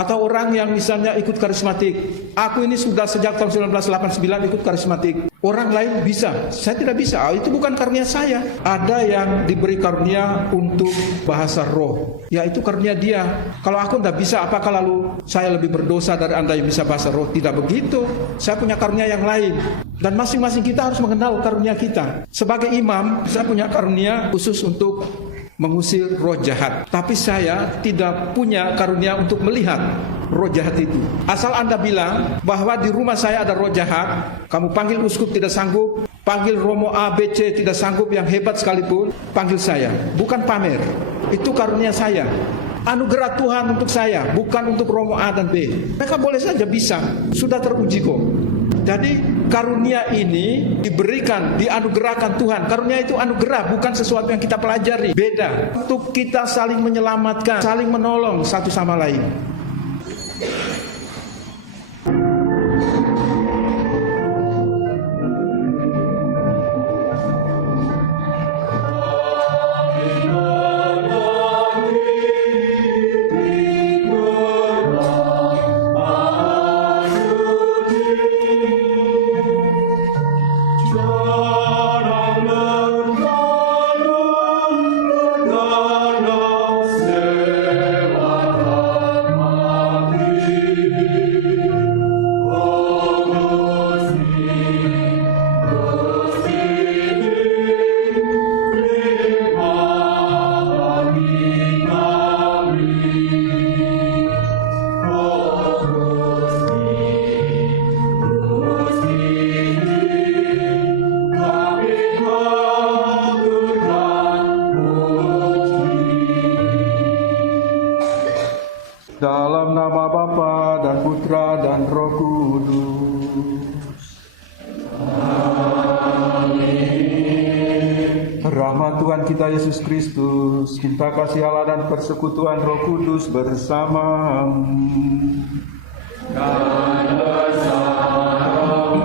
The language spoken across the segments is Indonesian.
Atau orang yang misalnya ikut karismatik. Aku ini sudah sejak tahun 1989 ikut karismatik. Orang lain bisa, saya tidak bisa. Itu bukan karunia saya. Ada yang diberi karunia untuk bahasa roh. Ya itu karunia dia. Kalau aku tidak bisa, apakah lalu saya lebih berdosa dari Anda yang bisa bahasa roh? Tidak begitu. Saya punya karunia yang lain. Dan masing-masing kita harus mengenal karunia kita. Sebagai imam, saya punya karunia khusus untuk mengusir roh jahat. Tapi saya tidak punya karunia untuk melihat roh jahat itu. Asal Anda bilang bahwa di rumah saya ada roh jahat, kamu panggil uskup tidak sanggup, panggil Romo A, B, C tidak sanggup yang hebat sekalipun, panggil saya. Bukan pamer. Itu karunia saya. Anugerah Tuhan untuk saya, bukan untuk Romo A dan B. Mereka boleh saja bisa, sudah teruji kok. Jadi karunia ini diberikan, dianugerahkan Tuhan. Karunia itu anugerah, bukan sesuatu yang kita pelajari. Beda. Untuk kita saling menyelamatkan, saling menolong satu sama lain. Dalam nama Bapa dan Putra dan Roh Kudus. Amin. Rahmat Tuhan kita Yesus Kristus, cinta kasih Allah dan persekutuan Roh Kudus bersamamu. Dan bersamamu.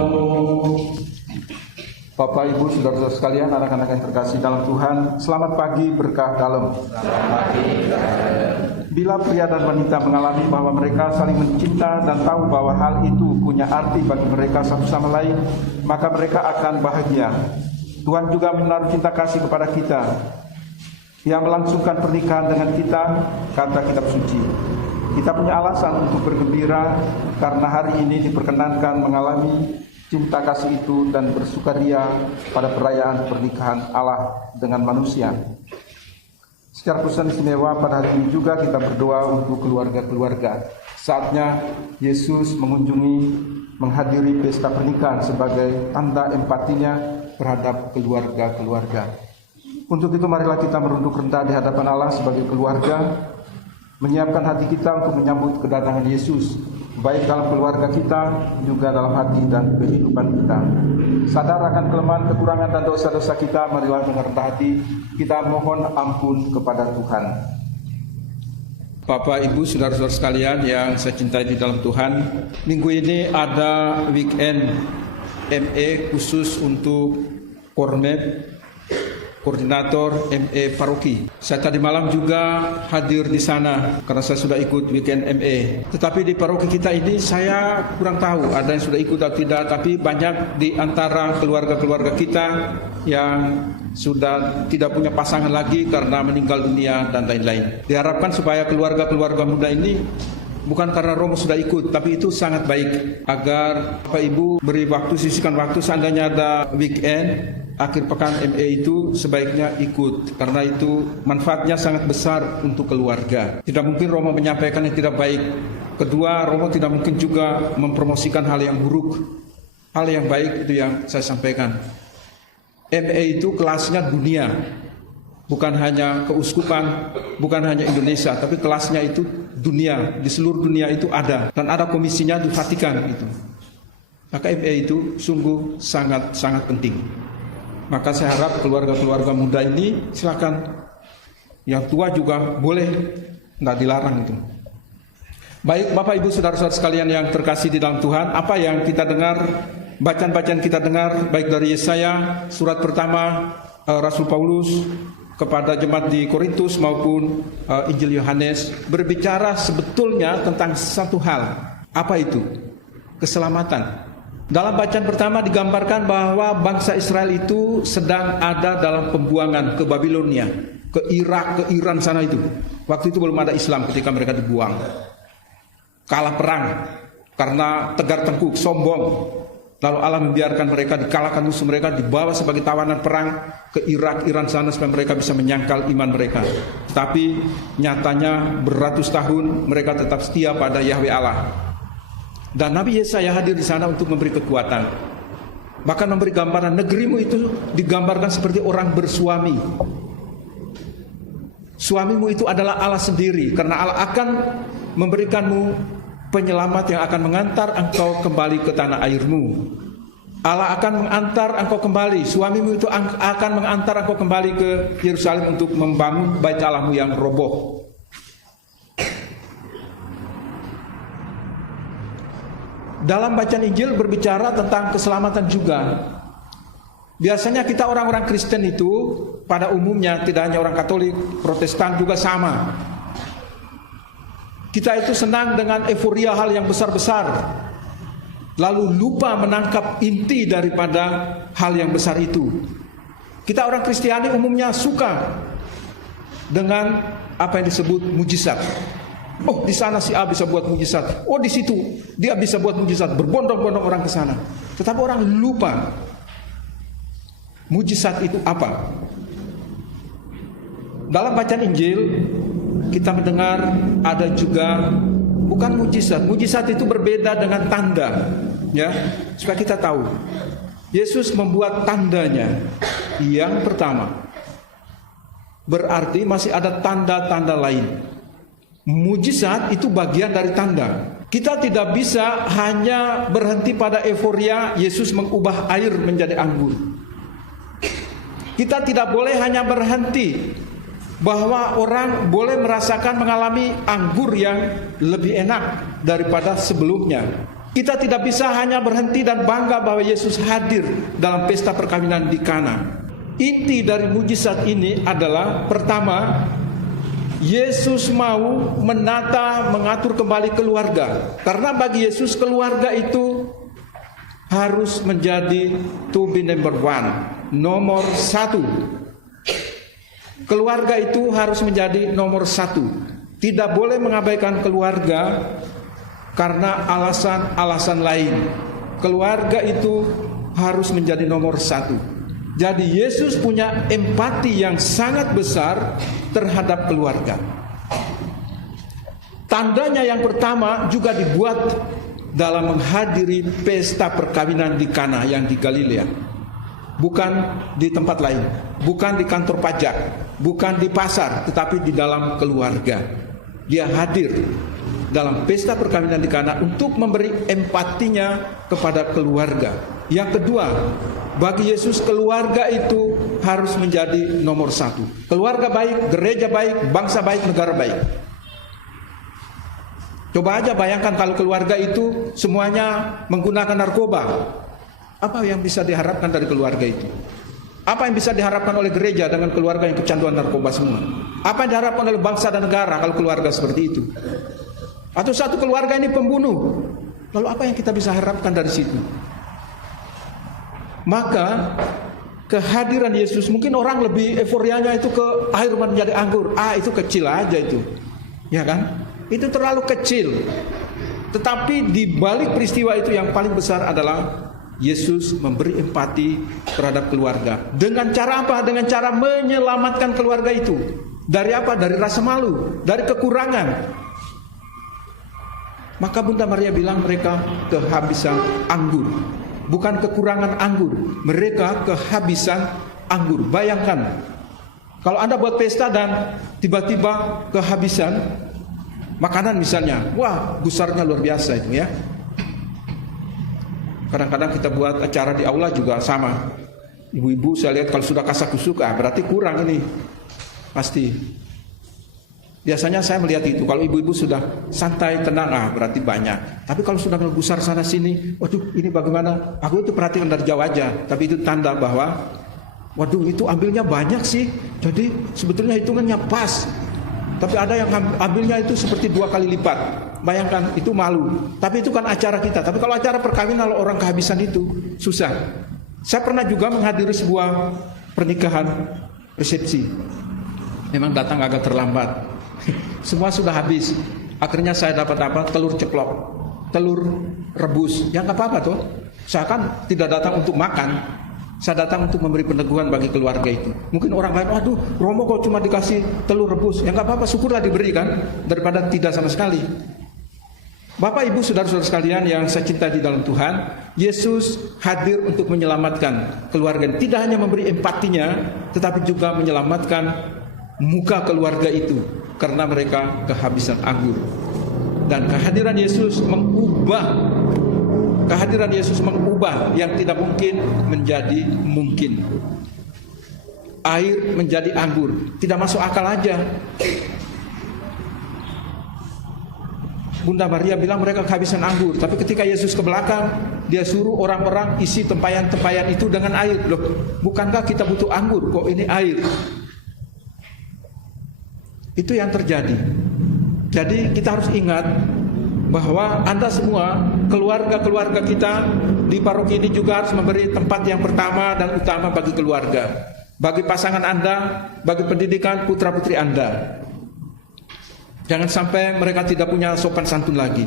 Bapak, Ibu, saudara-saudara sekalian, anak-anak yang terkasih dalam Tuhan, selamat pagi berkah dalam. Selamat pagi berkah dalam. Bila pria dan wanita mengalami bahwa mereka saling mencinta dan tahu bahwa hal itu punya arti bagi mereka satu sama lain, maka mereka akan bahagia. Tuhan juga menaruh cinta kasih kepada kita, yang melangsungkan pernikahan dengan kita, kata kitab suci. Kita punya alasan untuk bergembira karena hari ini diperkenankan mengalami cinta kasih itu dan bersukaria pada perayaan pernikahan Allah dengan manusia. Secara khusus istimewa pada hari ini juga kita berdoa untuk keluarga-keluarga. Saatnya Yesus menghadiri pesta pernikahan sebagai tanda empatinya terhadap keluarga-keluarga. Untuk itu marilah kita merunduk rendah di hadapan Allah sebagai keluarga, menyiapkan hati kita untuk menyambut kedatangan Yesus, baik dalam keluarga kita, juga dalam hati dan kehidupan kita. Sadar akan kelemahan, kekurangan dan dosa-dosa kita, marilah dengan rendah hati kita mohon ampun kepada Tuhan. Bapak, Ibu, saudara-saudara sekalian yang saya cintai di dalam Tuhan, minggu ini ada weekend ME khusus untuk Kormet, koordinator ME Paroki. Saya tadi malam juga hadir di sana karena saya sudah ikut weekend ME. Tetapi di paroki kita ini saya kurang tahu ada yang sudah ikut atau tidak, tapi banyak di antara keluarga-keluarga kita yang sudah tidak punya pasangan lagi karena meninggal dunia dan lain-lain. Diharapkan supaya keluarga-keluarga muda ini, bukan karena Romo sudah ikut, tapi itu sangat baik agar Bapak Ibu beri waktu, sisihkan waktu seandainya ada weekend akhir pekan ME itu sebaiknya ikut, karena itu manfaatnya sangat besar untuk keluarga. Tidak mungkin Romo menyampaikan yang tidak baik. Kedua, Romo tidak mungkin juga mempromosikan hal yang buruk. Hal yang baik itu yang saya sampaikan. ME itu kelasnya dunia, bukan hanya keuskupan, bukan hanya Indonesia, tapi kelasnya itu dunia. Di seluruh dunia itu ada, dan ada komisinya di Vatikan itu. Maka ME itu sungguh sangat penting. Maka saya harap keluarga-keluarga muda ini silakan, yang tua juga boleh, nggak dilarang itu. Baik Bapak Ibu saudara-saudara sekalian yang terkasih di dalam Tuhan, apa yang kita dengar, bacaan-bacaan kita dengar baik dari Yesaya surat pertama Rasul Paulus kepada jemaat di Korintus maupun Injil Yohanes berbicara sebetulnya tentang satu hal. Apa itu? Keselamatan. Dalam bacaan pertama digambarkan bahwa bangsa Israel itu sedang ada dalam pembuangan ke Babilonia, ke Irak, ke Iran sana itu. Waktu itu belum ada Islam ketika mereka dibuang. Kalah perang karena tegar tengkuk, sombong. Lalu Allah membiarkan mereka dikalahkan musuh mereka, dibawa sebagai tawanan perang ke Irak, Iran sana supaya mereka bisa menyangkal iman mereka. Tapi nyatanya beratus tahun mereka tetap setia pada Yahweh Allah. Dan Nabi Yesaya hadir di sana untuk memberi kekuatan. Bahkan memberi gambaran negerimu itu digambarkan seperti orang bersuami. Suamimu itu adalah Allah sendiri, karena Allah akan memberikanmu penyelamat yang akan mengantar engkau kembali ke tanah airmu. Allah akan mengantar engkau kembali. Suamimu itu akan mengantar engkau kembali ke Yerusalem untuk membangun bait Allahmu yang roboh. Dalam bacaan Injil berbicara tentang keselamatan juga. Biasanya kita orang-orang Kristen itu pada umumnya, tidak hanya orang Katolik, Protestan juga sama. Kita itu senang dengan euforia hal yang besar-besar, lalu lupa menangkap inti daripada hal yang besar itu. Kita orang Kristiani umumnya suka dengan apa yang disebut mujizat. Oh, di sana si A bisa buat mujizat. Oh, di situ dia bisa buat mujizat. Berbondong-bondong orang ke sana. Tetapi orang lupa mujizat itu apa. Dalam bacaan Injil kita mendengar ada juga bukan mujizat. Mujizat itu berbeda dengan tanda, ya. Supaya kita tahu. Yesus membuat tandanya. Yang pertama, berarti masih ada tanda-tanda lain. Mujizat itu bagian dari tanda. Kita tidak bisa hanya berhenti pada euforia Yesus mengubah air menjadi anggur. Kita tidak boleh hanya berhenti bahwa orang boleh merasakan mengalami anggur yang lebih enak daripada sebelumnya. Kita tidak bisa hanya berhenti dan bangga bahwa Yesus hadir dalam pesta perkawinan di Kana. Inti dari mujizat ini adalah pertama, Yesus mau mengatur kembali keluarga. Karena bagi Yesus keluarga itu harus menjadi to be number one, nomor satu. Keluarga itu harus menjadi nomor satu. Tidak boleh mengabaikan keluarga karena alasan-alasan lain. Keluarga itu harus menjadi nomor satu. Jadi Yesus punya empati yang sangat besar terhadap keluarga. Tandanya yang pertama juga dibuat dalam menghadiri pesta perkawinan di Kana yang di Galilea. Bukan di tempat lain, bukan di kantor pajak, bukan di pasar, tetapi di dalam keluarga. Dia hadir dalam pesta perkawinan di Kana untuk memberi empatinya kepada keluarga. Yang kedua, bagi Yesus keluarga itu harus menjadi nomor satu. Keluarga baik, gereja baik, bangsa baik, negara baik. Coba aja bayangkan kalau keluarga itu semuanya menggunakan narkoba. Apa yang bisa diharapkan dari keluarga itu? Apa yang bisa diharapkan oleh gereja dengan keluarga yang kecanduan narkoba semua? Apa yang diharapkan oleh bangsa dan negara kalau keluarga seperti itu? Atau satu keluarga ini pembunuh. Lalu apa yang kita bisa harapkan dari situ? Maka kehadiran Yesus, mungkin orang lebih euforianya itu ke air menjadi anggur. Itu kecil aja itu, ya kan? Itu terlalu kecil. Tetapi di balik peristiwa itu yang paling besar adalah Yesus memberi empati terhadap keluarga. Dengan cara apa? Dengan cara menyelamatkan keluarga itu. Dari apa? Dari rasa malu, dari kekurangan. Maka Bunda Maria bilang mereka kehabisan anggur. Bukan kekurangan anggur, mereka kehabisan anggur. Bayangkan, kalau Anda buat pesta dan tiba-tiba kehabisan makanan misalnya, wah gusarnya luar biasa itu ya. Kadang-kadang kita buat acara di aula juga sama. Ibu-ibu saya lihat kalau sudah kasak-kusuk, berarti kurang ini pasti. Biasanya saya melihat itu, kalau ibu-ibu sudah santai, tenang, berarti banyak. Tapi kalau sudah gusar sana sini, waduh ini bagaimana? Aku itu perhatikan dari jauh aja, tapi itu tanda bahwa Waduh, itu ambilnya banyak sih, jadi sebetulnya hitungannya pas. Tapi ada yang ambilnya itu seperti 2 kali lipat. Bayangkan, itu malu. Tapi itu kan acara kita. Tapi kalau acara perkawinan, kalau orang kehabisan itu susah. Saya pernah juga menghadiri sebuah pernikahan resepsi. Memang datang agak terlambat. Semua sudah habis. Akhirnya saya dapat apa? Telur ceplok, telur rebus. Ya nggak apa-apa tuh. Saya kan tidak datang untuk makan. Saya datang untuk memberi peneguhan bagi keluarga itu. Mungkin orang lain, waduh, Romo kok cuma dikasih telur rebus. Ya nggak apa-apa, syukurlah diberi kan, daripada tidak sama sekali. Bapak, Ibu, saudara-saudara sekalian yang saya cintai di dalam Tuhan, Yesus hadir untuk menyelamatkan keluarga. Tidak hanya memberi empatinya, tetapi juga menyelamatkan muka keluarga itu karena mereka kehabisan anggur. Dan kehadiran Yesus mengubah yang tidak mungkin menjadi mungkin. Air menjadi anggur, tidak masuk akal aja. Bunda Maria bilang mereka kehabisan anggur, tapi ketika Yesus ke belakang, dia suruh orang-orang isi tempayan-tempayan itu dengan air. Loh, bukankah kita butuh anggur, kok ini air? Itu yang terjadi. Jadi kita harus ingat bahwa Anda semua, keluarga-keluarga kita di paroki ini juga harus memberi tempat yang pertama dan utama bagi keluarga, bagi pasangan Anda, bagi pendidikan putra-putri Anda. Jangan sampai mereka tidak punya sopan santun lagi.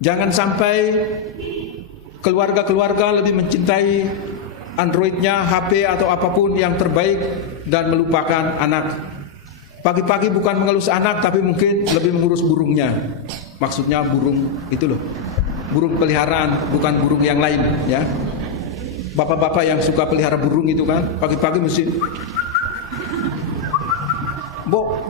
Jangan sampai keluarga-keluarga lebih mencintai Androidnya, HP atau apapun yang terbaik dan melupakan anak. Pagi-pagi bukan mengelus anak, tapi mungkin lebih mengurus burungnya. Maksudnya burung itu loh, burung peliharaan, bukan burung yang lain ya. Bapak-bapak yang suka pelihara burung itu kan, pagi-pagi mesti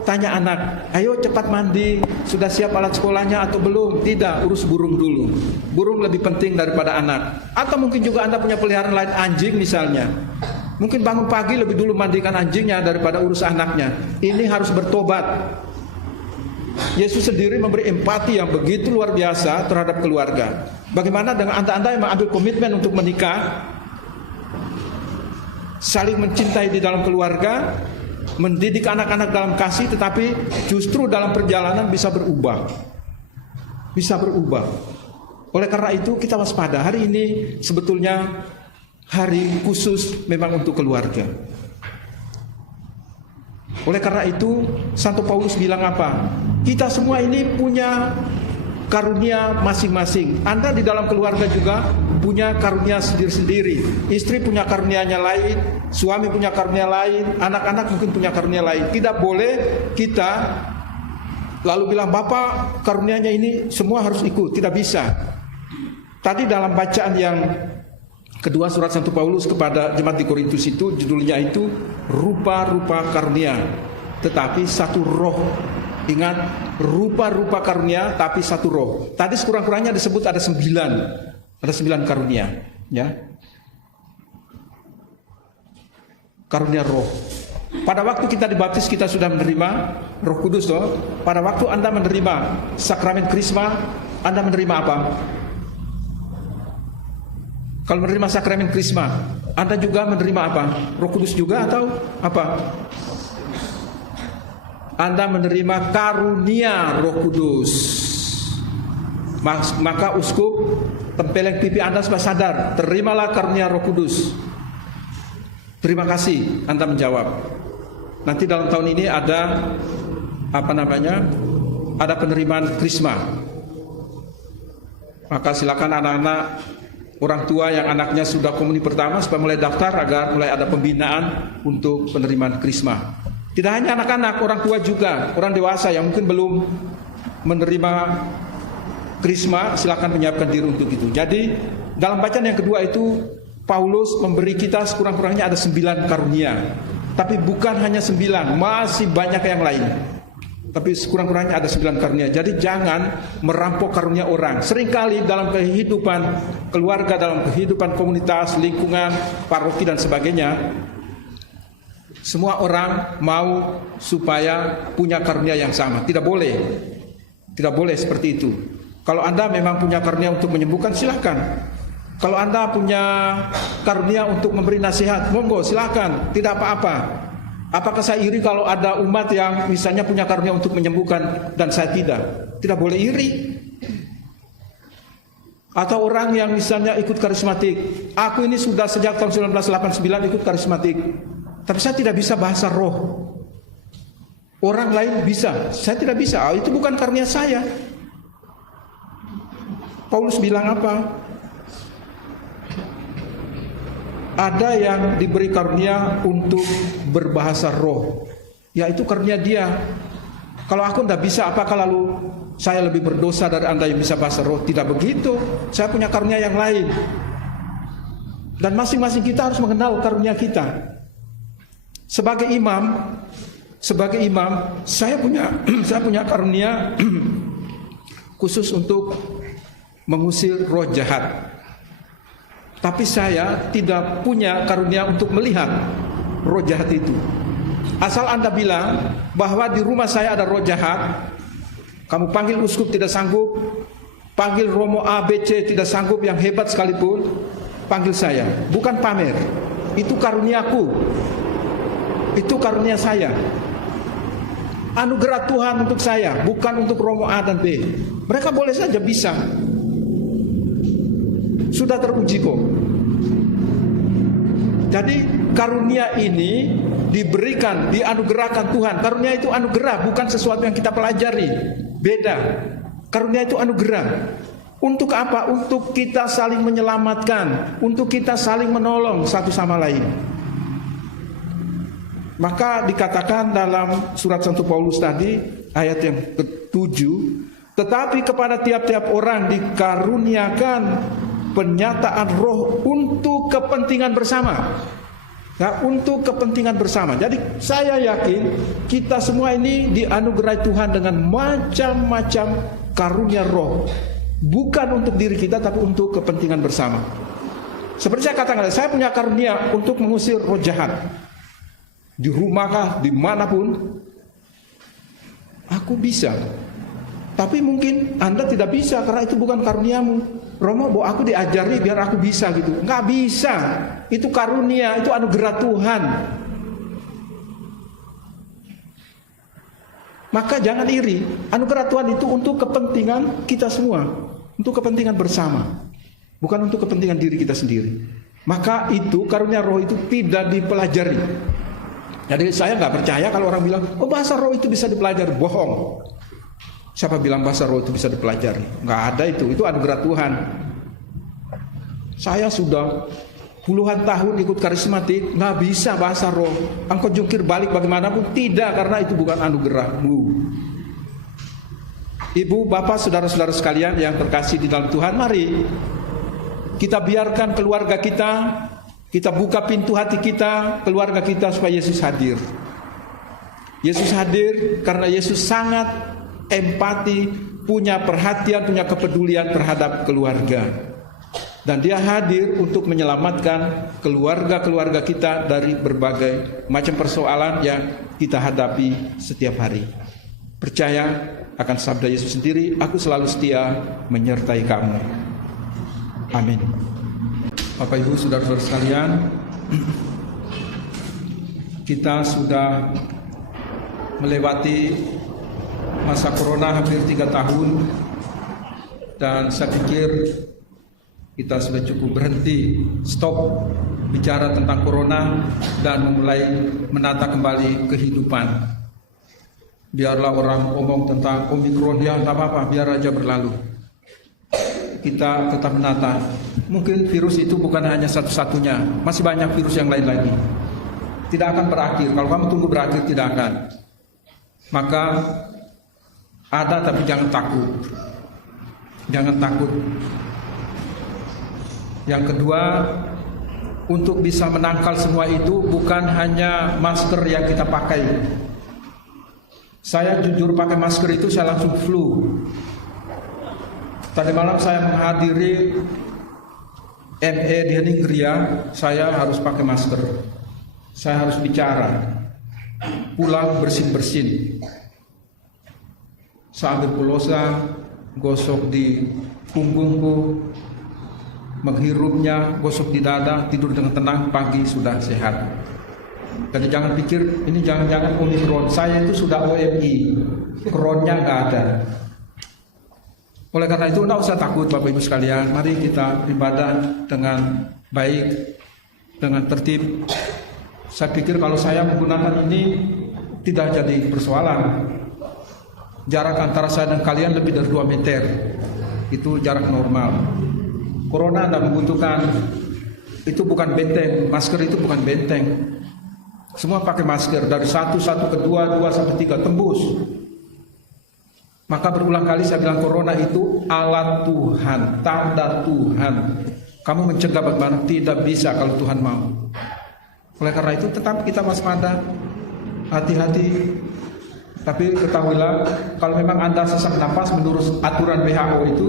tanya anak, ayo cepat mandi, sudah siap alat sekolahnya atau belum? Tidak, urus burung dulu. Burung lebih penting daripada anak. Atau mungkin juga Anda punya peliharaan lain, anjing misalnya. Mungkin bangun pagi lebih dulu mandikan anjingnya daripada urus anaknya. Ini harus bertobat. Yesus sendiri memberi empati yang begitu luar biasa terhadap keluarga. Bagaimana dengan Anda yang mengambil komitmen untuk menikah, saling mencintai di dalam keluarga, mendidik anak-anak dalam kasih, tetapi justru dalam perjalanan bisa berubah. Oleh karena itu kita waspada. Hari ini sebetulnya hari khusus memang untuk keluarga. Oleh karena itu Santo Paulus bilang apa? Kita semua ini punya karunia masing-masing. Anda di dalam keluarga juga punya karunia sendiri-sendiri. Istri punya karunianya lain, suami punya karunia lain, anak-anak mungkin punya karunia lain. Tidak boleh kita lalu bilang, Bapak karunianya ini semua harus ikut. Tidak bisa. Tadi dalam bacaan yang kedua surat Santo Paulus kepada jemaat di Korintus itu, judulnya itu rupa-rupa karunia, tetapi satu roh. Ingat, rupa-rupa karunia tapi satu roh. Tadi sekurang-kurangnya disebut ada 9 karunia ya. Karunia roh. Pada waktu kita dibaptis kita sudah menerima Roh Kudus toh. Pada waktu Anda menerima sakramen Krisma, Anda menerima apa? Kalau menerima sakramen Krisma, Anda juga menerima apa? Roh Kudus juga atau apa? Anda menerima karunia Roh Kudus. Maka uskup tempeleng pipi Anda supaya sadar, terimalah karunia Roh Kudus. Terima kasih, Anda menjawab. Nanti dalam tahun ini ada ada penerimaan Krisma. Maka silakan anak-anak, orang tua yang anaknya sudah komuni pertama supaya mulai daftar agar mulai ada pembinaan untuk penerimaan Krisma. Tidak hanya anak-anak, orang tua juga, orang dewasa yang mungkin belum menerima Krisma, silakan menyiapkan diri untuk itu. Jadi dalam bacaan yang kedua itu Paulus memberi kita sekurang-kurangnya ada 9 karunia. Tapi bukan hanya 9, masih banyak yang lain. Tapi sekurang-kurangnya ada 9 karunia. Jadi jangan merampok karunia orang. Seringkali dalam kehidupan keluarga, dalam kehidupan komunitas, lingkungan, paroki dan sebagainya, semua orang mau supaya punya karunia yang sama. Tidak boleh. Tidak boleh seperti itu. Kalau Anda memang punya karunia untuk menyembuhkan, silakan. Kalau Anda punya karunia untuk memberi nasihat, monggo silakan, tidak apa-apa. Apakah saya iri kalau ada umat yang misalnya punya karunia untuk menyembuhkan dan saya tidak? Tidak boleh iri. Atau orang yang misalnya ikut karismatik, aku ini sudah sejak tahun 1989 ikut karismatik, tapi saya tidak bisa bahasa roh. Orang lain bisa, saya tidak bisa. Itu bukan karunia saya. Paulus bilang apa? Ada yang diberi karunia untuk berbahasa roh, yaitu karunia dia. Kalau aku tidak bisa, apakah lalu saya lebih berdosa dari Anda yang bisa bahasa roh? Tidak begitu. Saya punya karunia yang lain. Dan masing-masing kita harus mengenal karunia kita. Sebagai imam, saya punya karunia khusus untuk mengusir roh jahat. Tapi saya tidak punya karunia untuk melihat roh jahat itu. Asal Anda bilang bahwa di rumah saya ada roh jahat, kamu panggil uskup tidak sanggup, panggil Romo A, B, C tidak sanggup, yang hebat sekalipun, panggil saya. Bukan pamer. Itu karuniaku. Itu karunia saya. Anugerah Tuhan untuk saya, bukan untuk Romo A dan B. Mereka boleh saja bisa. Sudah teruji kok. Jadi karunia ini diberikan, dianugerahkan Tuhan. Karunia itu anugerah, bukan sesuatu yang kita pelajari. Beda. Karunia itu anugerah. Untuk apa? Untuk kita saling menyelamatkan, untuk kita saling menolong satu sama lain. Maka dikatakan dalam surat 1 Paulus tadi, ayat yang ke-7, tetapi kepada tiap-tiap orang dikaruniakan penyataan roh untuk kepentingan bersama. Ya, untuk kepentingan bersama. Jadi saya yakin kita semua ini dianugerahi Tuhan dengan macam-macam karunia roh. Bukan untuk diri kita, tapi untuk kepentingan bersama. Seperti saya katakan, saya punya karunia untuk mengusir roh jahat. Di rumahkah, dimanapun, aku bisa. Tapi mungkin Anda tidak bisa karena itu bukan karuniamu. Romo, bahwa aku diajari biar aku bisa gitu. Enggak bisa. Itu karunia, itu anugerah Tuhan. Maka jangan iri. Anugerah Tuhan itu untuk kepentingan kita semua, untuk kepentingan bersama, bukan untuk kepentingan diri kita sendiri. Maka itu karunia roh itu tidak dipelajari. Jadi saya nggak percaya kalau orang bilang, oh bahasa roh itu bisa dipelajari. Bohong. Siapa bilang bahasa roh itu bisa dipelajari? Nggak ada itu anugerah Tuhan. Saya sudah puluhan tahun ikut karismatik, nggak bisa bahasa roh. Engkau jungkir balik bagaimanapun, tidak, karena itu bukan anugerahmu. Ibu, bapak, saudara-saudara sekalian yang terkasih di dalam Tuhan, mari kita biarkan keluarga kita buka pintu hati kita, keluarga kita, supaya Yesus hadir. Yesus hadir karena Yesus sangat empati, punya perhatian, punya kepedulian terhadap keluarga. Dan dia hadir untuk menyelamatkan keluarga-keluarga kita dari berbagai macam persoalan yang kita hadapi setiap hari. Percaya akan sabda Yesus sendiri, aku selalu setia menyertai kamu. Amin. Bapak Ibu, saudara-saudara sekalian, kita sudah melewati masa corona hampir 3 tahun, dan saya pikir kita sudah cukup berhenti, stop bicara tentang corona dan mulai menata kembali kehidupan. Biarlah orang ngomong tentang Omikron, ya tak apa-apa, biar aja berlalu. Kita tetap menata. Mungkin virus itu bukan hanya satu-satunya, masih banyak virus yang lain lagi. Tidak akan berakhir. Kalau kamu tunggu berakhir, tidak akan. Maka ada, tapi jangan takut. Jangan takut. Yang kedua, untuk bisa menangkal semua itu bukan hanya masker yang kita pakai. Saya jujur pakai masker itu saya langsung flu. Tadi malam saya menghadiri ME di Hening Gria, saya harus pakai masker. Saya harus bicara. Pulang bersin-bersin. Saya ambil pulsa, gosok di punggungku, menghirupnya, gosok di dada, tidur dengan tenang, pagi sudah sehat. Jadi jangan pikir ini jangan-jangan Omikron, saya itu sudah OMI, Kronnya nggak ada. Oleh karena itu tidak usah takut Bapak Ibu sekalian, mari kita beribadah dengan baik, dengan tertib. Saya pikir kalau saya menggunakan ini tidak jadi persoalan. Jarak antara saya dan kalian lebih dari 2 meter, itu jarak normal. Corona tidak membutuhkan, itu bukan benteng, masker itu bukan benteng. Semua pakai masker, dari 1 ke 2, 2 sampai 3, tembus. Maka berulang kali saya bilang corona itu alat Tuhan, tanda Tuhan. Kamu mencegah bagaimana? Tidak bisa kalau Tuhan mau. Oleh karena itu tetap kita waspada, hati-hati. Tapi ketahuilah, kalau memang Anda sesak napas menurut aturan WHO itu,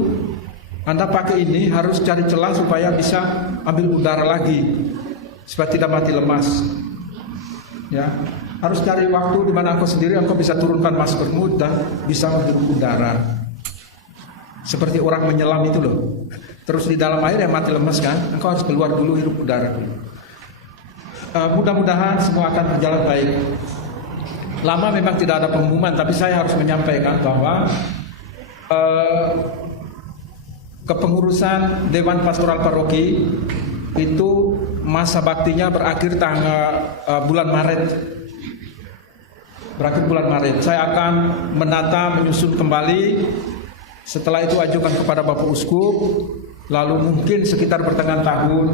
Anda pakai ini harus cari celah supaya bisa ambil udara lagi, supaya tidak mati lemas. Ya, harus cari waktu di mana engkau sendiri engkau bisa turunkan maskermu dan bisa menghirup udara. Seperti orang menyelam itu loh. Terus di dalam air yang mati lemas kan, engkau harus keluar dulu hirup udara. Mudah-mudahan semua akan berjalan baik. Lama memang tidak ada pengumuman, tapi saya harus menyampaikan bahwa kepengurusan Dewan Pastoral Paroki itu masa baktinya berakhir bulan Maret. Berakhir bulan Maret. Saya akan menata, menyusun kembali. Setelah itu ajukan kepada Bapak Uskup. Lalu mungkin sekitar pertengahan tahun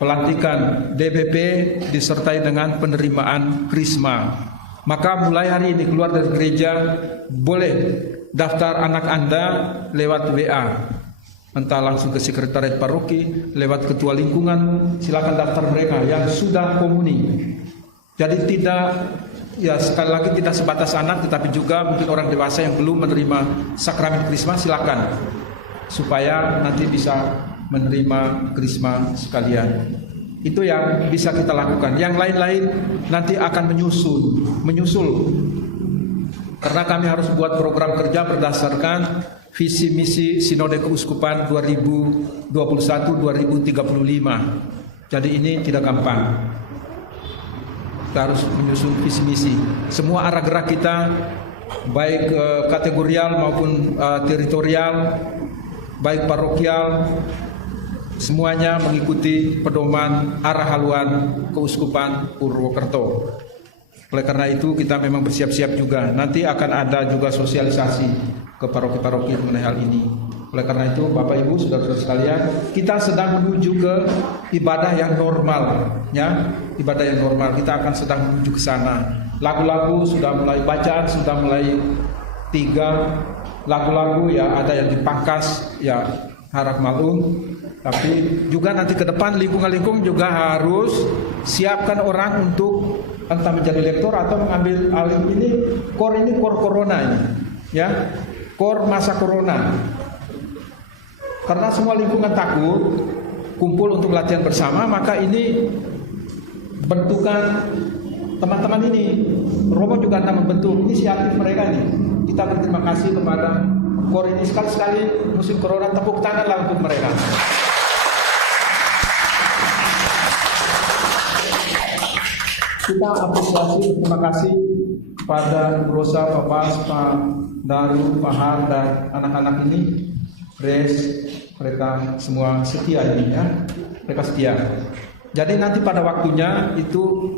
pelantikan DPP disertai dengan penerimaan krisma. Maka mulai hari ini keluar dari gereja boleh daftar anak Anda lewat WA. Entah langsung ke sekretariat paroki, lewat ketua lingkungan, silakan daftar mereka yang sudah komuni. Jadi tidak, ya sekali lagi tidak sebatas anak, tetapi juga mungkin orang dewasa yang belum menerima sakramen krisma, silakan supaya nanti bisa menerima krisma sekalian. Itu yang bisa kita lakukan. Yang lain-lain nanti akan menyusul. Karena kami harus buat program kerja berdasarkan visi misi Sinode Keuskupan 2021-2035. Jadi ini tidak gampang. Kita harus menyusun visi misi. Semua arah gerak kita, baik kategorial maupun teritorial, baik parokial, semuanya mengikuti pedoman arah haluan Keuskupan Purwokerto. Oleh karena itu kita memang bersiap-siap juga. Nanti akan ada juga sosialisasi ke paroki-paroki mengenai hal ini. Oleh karena itu Bapak Ibu, saudara-saudara sekalian, kita sedang menuju ke ibadah yang normal, ya. Ibadah yang normal, kita akan sedang menuju ke sana. Lagu-lagu sudah mulai, bacaan sudah mulai 3 lagu-lagu, ya ada yang dipangkas, ya harap maklum. Tapi juga nanti ke depan lingkungan-lingkungan juga harus siapkan orang untuk entah menjadi lektor atau mengambil alih ini kor corona ini, ya, kor masa corona. Karena semua lingkungan takut kumpul untuk latihan bersama, maka ini bentukan teman-teman ini. Romo juga akan membentuk inisiatif mereka ini. Kita berterima kasih kepada kor ini, sekali-sekali musim corona, tepuk tanganlah untuk mereka. Kita apresiasi, terima kasih pada Rosa, Bapak, Pak Daru, Pak Har, dan anak-anak ini. Mereka semua setia ini, ya. Mereka setia. Jadi nanti pada waktunya itu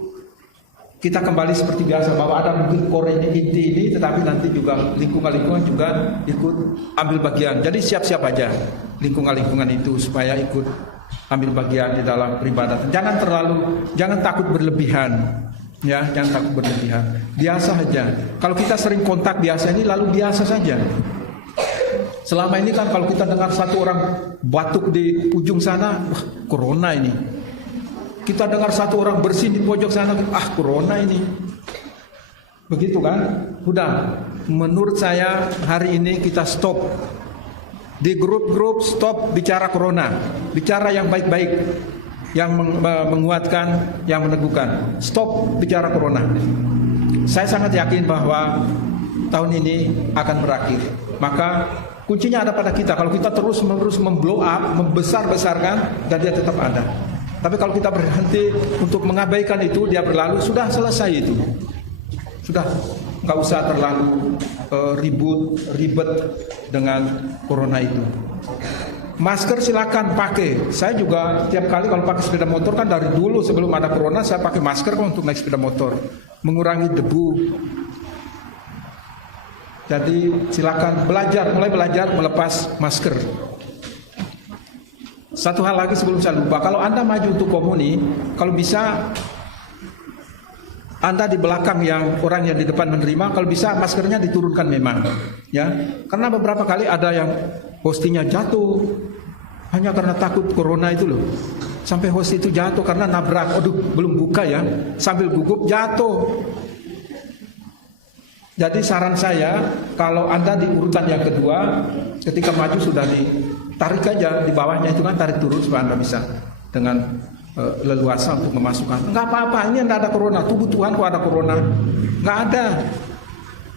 kita kembali seperti biasa, bahwa ada mungkin core ini, inti ini, tetapi nanti juga lingkungan-lingkungan juga ikut ambil bagian. Jadi siap-siap aja lingkungan-lingkungan itu supaya ikut ambil bagian di dalam peribadatan. Jangan takut berlebihan, ya, jangan takut berlebihan. Biasa saja. Kalau kita sering kontak biasa ini, lalu biasa saja. Selama ini kan kalau kita dengar satu orang batuk di ujung sana, wah, corona ini. Kita dengar satu orang bersin di pojok sana, corona ini. Begitu kan? Udah. Menurut saya hari ini kita stop. Di grup-grup stop bicara corona. Bicara yang baik-baik, yang menguatkan, yang meneguhkan. Stop bicara corona. Saya sangat yakin bahwa tahun ini akan berakhir. Maka Kuncinya ada pada kita. Kalau kita terus-menerus memblow up, membesar-besarkan, dan dia tetap ada. Tapi kalau kita berhenti untuk mengabaikan itu, dia berlalu, sudah selesai itu. Sudah, nggak usah terlalu ribet dengan corona itu. Masker silakan pakai. Saya juga tiap kali kalau pakai sepeda motor kan dari dulu sebelum ada corona saya pakai masker untuk naik sepeda motor, mengurangi debu. Jadi silakan mulai belajar melepas masker. Satu hal lagi sebelum saya lupa, kalau Anda maju untuk komuni, kalau bisa Anda di belakang yang orang yang di depan menerima, kalau bisa maskernya diturunkan memang, ya. Karena beberapa kali ada yang hostnya jatuh hanya karena takut corona itu loh. Sampai host itu jatuh karena nabrak, aduh belum buka ya, sambil gugup jatuh. Jadi saran saya, kalau Anda di urutan yang kedua, ketika maju sudah ditarik aja di bawahnya itu kan, tarik turun supaya Anda bisa dengan leluasa untuk memasukkan. Enggak apa-apa, ini enggak ada corona. Tubuh Tuhan kok ada corona? Enggak ada.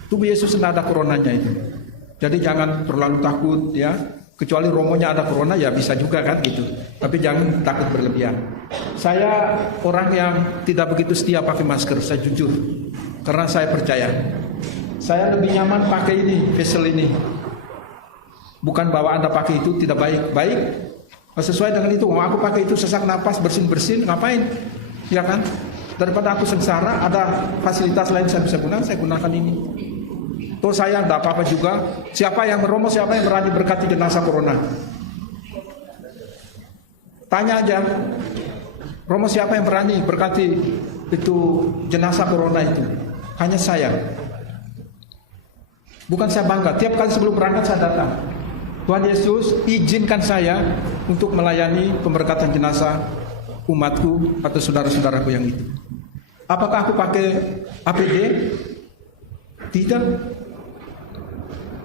Tubuh Yesus enggak ada coronanya itu. Jadi jangan terlalu takut ya. Kecuali romonya ada corona ya bisa juga kan gitu. Tapi jangan takut berlebihan. Saya orang yang tidak begitu setia pakai masker, saya jujur. Karena saya percaya. Saya lebih nyaman pakai ini, facial ini. Bukan bahwa Anda pakai itu tidak baik. Baik. Sesuai dengan itu, aku pakai itu sesak napas, bersin-bersin, ngapain? Ya kan? Daripada aku sengsara, ada fasilitas lain saya bisa gunakan, saya gunakan ini. Toh saya tidak apa-apa juga. Siapa yang meromo, siapa yang berani berkati jenazah corona? Tanya aja. Romo siapa yang berani berkati itu jenazah corona itu? Hanya saya. Bukan saya bangga. Tiap kali sebelum berangkat saya datang. Tuhan Yesus izinkan saya untuk melayani pemberkatan jenazah umatku atau saudara-saudaraku yang itu. Apakah aku pakai APD? Tidak.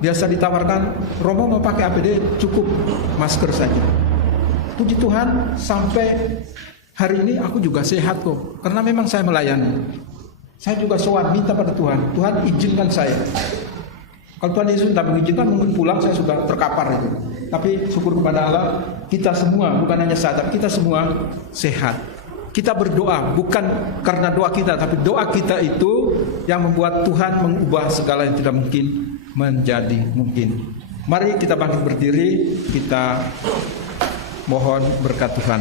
Biasa ditawarkan, Romo mau pakai APD, cukup masker saja. Puji Tuhan, sampai hari ini aku juga sehat kok. Karena memang saya melayani. Saya juga sowan minta pada Tuhan. Tuhan izinkan saya. Kalau Tuhan Yesus tidak mengizinkan, mungkin pulang saya sudah terkapar itu. Tapi syukur kepada Allah, kita semua, bukan hanya saya, tapi kita semua sehat. Kita berdoa, bukan karena doa kita, tapi doa kita itu yang membuat Tuhan mengubah segala yang tidak mungkin menjadi mungkin. Mari kita bangkit berdiri, kita mohon berkat Tuhan.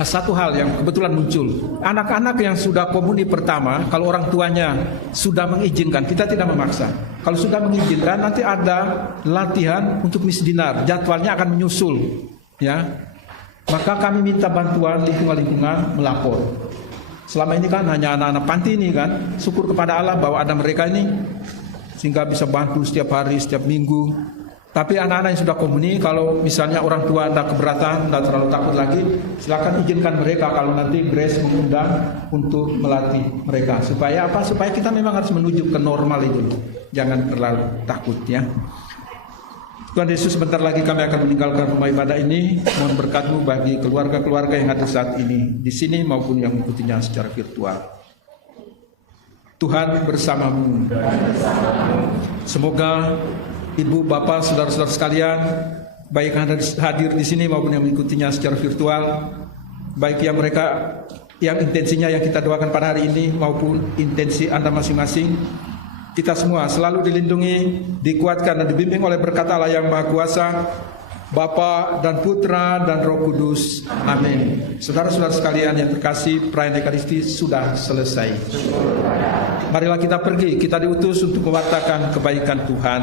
Satu hal yang kebetulan muncul, anak-anak yang sudah komuni pertama, kalau orang tuanya sudah mengizinkan, kita tidak memaksa. Kalau sudah mengizinkan, nanti ada latihan untuk misdinar, jadwalnya akan menyusul, ya. Maka kami minta bantuan lingkungan melapor. Selama ini kan hanya anak-anak panti ini kan, syukur kepada Allah bahwa ada mereka ini, sehingga bisa bantu setiap hari, setiap minggu. Tapi anak-anak yang sudah komuni, kalau misalnya orang tua tidak keberatan, tidak terlalu takut lagi, silakan izinkan mereka kalau nanti Grace mengundang untuk melatih mereka. Supaya apa? Supaya kita memang harus menuju ke normal itu. Jangan terlalu takut ya. Tuhan Yesus, sebentar lagi kami akan meninggalkan rumah ibadah ini. Mohon berkat-Mu bagi keluarga-keluarga yang hadir saat ini di sini maupun yang mengikutinya secara virtual. Tuhan bersamamu. Semoga Ibu, Bapak, saudara-saudara sekalian, baik yang hadir di sini maupun yang mengikutinya secara virtual, baik yang mereka yang intensinya yang kita doakan pada hari ini maupun intensi Anda masing-masing, kita semua selalu dilindungi, dikuatkan dan dibimbing oleh berkat Allah yang Maha Kuasa, Bapa dan Putra dan Roh Kudus. Amin. Saudara-saudara sekalian yang terkasih, perayaan Ekaristi sudah selesai. Marilah kita pergi, kita diutus untuk mewartakan kebaikan Tuhan.